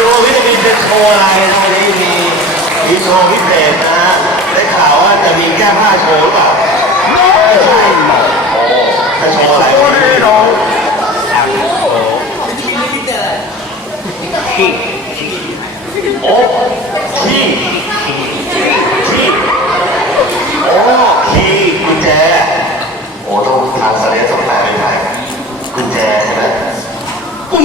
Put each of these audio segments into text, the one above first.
ดูวิตามินเป็นโชว์อะไรนะวันนี้มีมีโชว์พิเศษนะฮะได้ข่าวว่าจะมีแก้ผ้าโชว์หรือเปล่าไม่ใช่หรอกโอ้จะโชว์อะไรโชว์ได้หรอขี้โอ้ขี้ขี้โอ้ขี้กุญแจโอ้ต้องทางสเลสต้องแปลเป็นไทยกุญแจใช่ไหมปุ้ม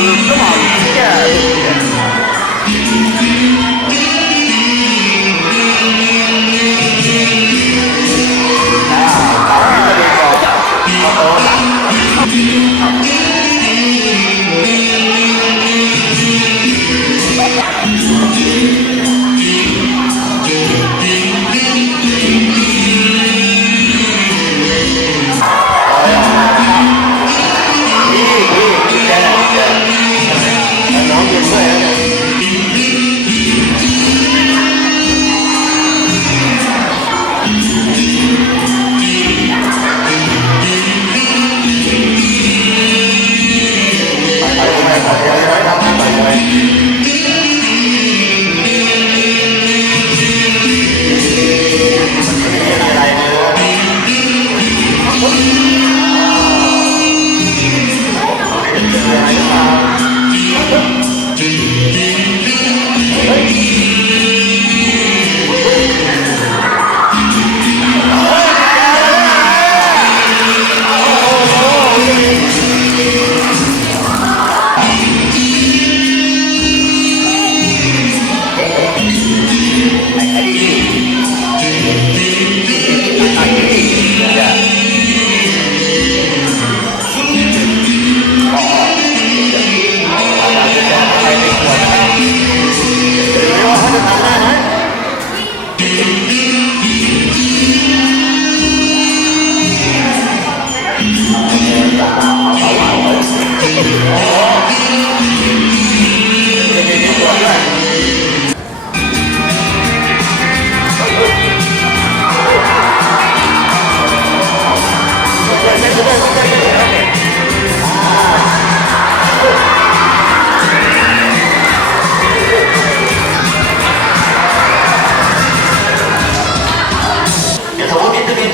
พี่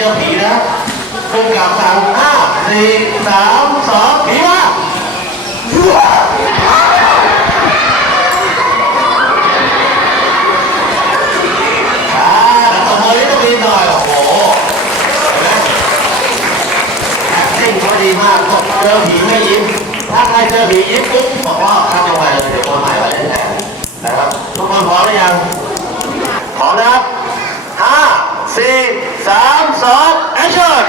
อร์บีนเจอผีนะพุ่งกลับสั่ห้าสี่สามสองผีมาอ่าแล้วตบมือมิสเตอร์บีนหน่อยโอ้โหเห็นไหมแอคติ้งเขาดีมากเจอผีไม่ยิ้ม ถ้าใครเจอผียิ้มปุ๊บบอกว่าข้ามจังหวัดเลยเดี๋ยวคนใหม่มาเล่นแทนนะครับ ทุกคนพร้อมหรือยัง พร้อมนะครับห้าสี่สามสองแอคชั่น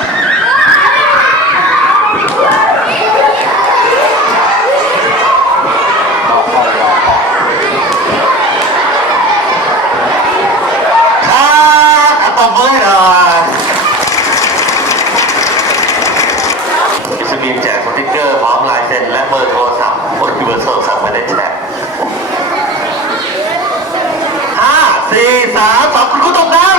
ครับอะตบมือให้หน่อยจะมีแจกสติ๊กเกอร์พร้อมลายเซ็นและเบอร์โทรศัพท์บนเบอร์โทรศัพท์ไม่ได้แจก ห้าสี่สามสองคุณครูตกน้ำ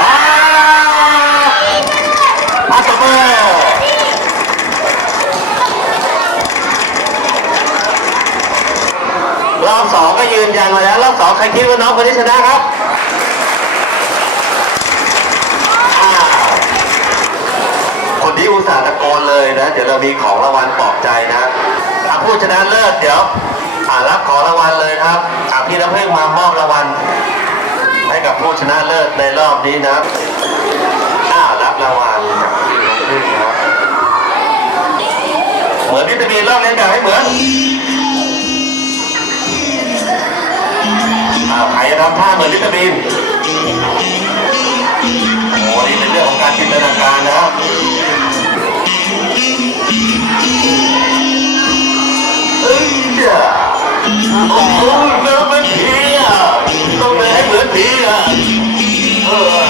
อ่ามาตบมือรอบสองก็ ยืนยันมาแล้วรอบสองใครคิดว่าน้องคนนี้ชนะครับคนที่อุตส่าห์ตะโกนเลยนะ เดี๋ยวเรามีของรางวัลปลอบใจนะอผู้ชนะเลิศเดี๋ยวอ่ารับของรางวัลเลยครับอ่าพี่น้ำเพึ่งมามอบรางวัลให้กับผู้ชนะเลิศในรอบนี้นะรับอ่ารับรางวัลจากพี่น้ำพึ่งครับเหมือนวิตามินรอบเล่นแบบให้เหมือน ทำท่าเหมือนวิตามินโอ้นี่เป็นเรื่องของการจินตนาการนะครับเอ้ยจ้ะโอ้โหเนื้อเป็นผีอะต้องเลยให้เหมือนผีอะเออ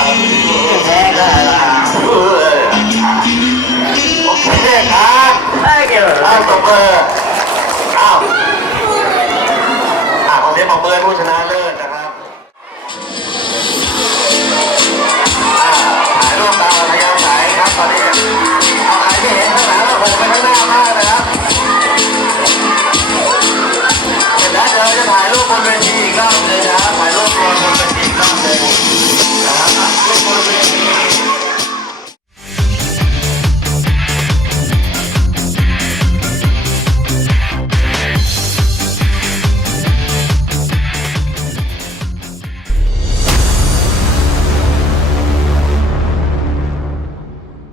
แพ้ได้ละเออโอเคครับ Thank you. อ้าวตบมืออ้าวอ้าวขอเสียงปรบอให้ผู้ชนะเลย